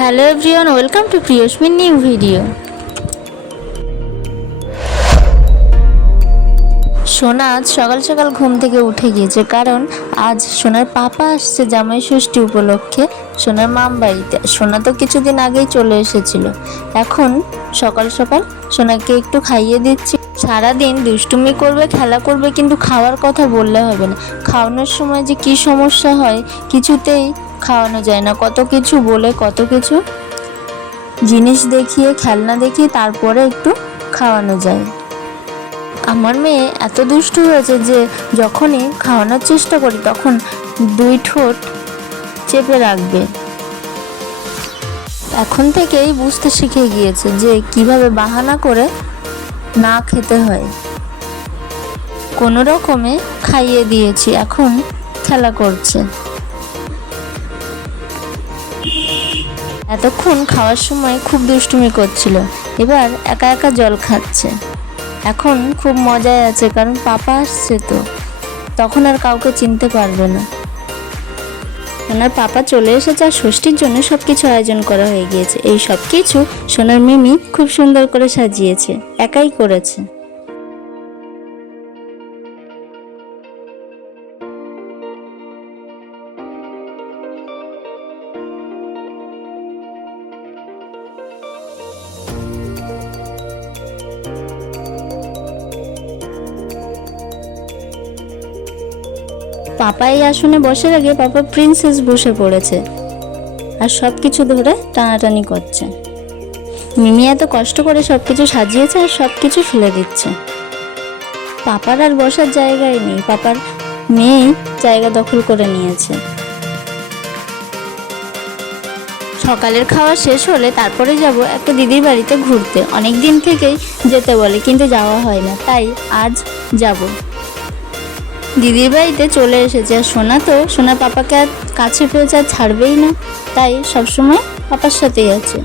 Hello everyone, welcome to প্রিয়স্মিন new video. সোনা আজ সকাল সকাল ঘুম থেকে উঠে গিয়েছে, কারণ আজ সোনার পাপা আসছে জামাই ষষ্ঠী উপলক্ষে সোনার মাম বাড়িতে। সোনা তো কিছুদিন আগেই চলে এসেছিল। এখন সকাল সকাল সোনাকে একটু খাইয়ে দিচ্ছি। সারাদিন দুষ্টুমি করবে, খেলা করবে, কিন্তু খাওয়ার কথা বললে হবে না। খাওয়ানোর সময় যে কি সমস্যা হয়, কিছুতেই খাওয়ানো যায় না। কত কিছু বলে, কত কিছু জিনিস দেখিয়ে, খেলনা দেখিয়ে তারপরে একটু খাওয়ানো যায়। আমার মেয়ে এত দুষ্টু হয়েছে যে যখনই খাওয়ানোর চেষ্টা করি তখন দুই ঠোঁট চেপে রাখবে। এখন থেকেই বুঝতে শিখে গিয়েছে যে কিভাবে বাহানা করে না খেতে হয়। কোনো রকমে খাইয়ে দিয়েছি, এখন খেলা করছে। এতক্ষণ খাওয়ার সময় খুব দুষ্টুমি করছিল, এবার একা একা জল খাচ্ছে। এখন খুব মজায় আছে, কারণ পাপা আসছে তো, তখন আর কাউকে চিনতে পারবে না। সোনার পাপা চলে এসেছে আর ষষ্ঠীর জন্য সবকিছু আয়োজন করা হয়ে গিয়েছে। এই সব কিছু সোনার মিমি খুব সুন্দর করে সাজিয়েছে, একাই করেছে। পাপা এই আসনে বসার আগে পাপা প্রিন্সেস বসে পড়েছে আর সবকিছু ধরে টানাটানি করছে। মিমি এত কষ্ট করে সবকিছু সাজিয়েছে আর সবকিছু ফেলে দিচ্ছে। পাপার আর বসার জায়গায় নেই, পাপার মেয়ে জায়গা দখল করে নিয়েছে। সকালের খাওয়া শেষ হলে তারপরে যাব একটা দিদির বাড়িতে ঘুরতে। অনেক দিন থেকেই যেতে বলে, কিন্তু যাওয়া হয় না, তাই আজ যাব। দিদির বাড়িতে চলে এসেছে আর সোনা পাপাকে আর কাছে পেয়েছে, আর ছাড়বেই না, তাই সবসময় পাপার সাথেই আছে।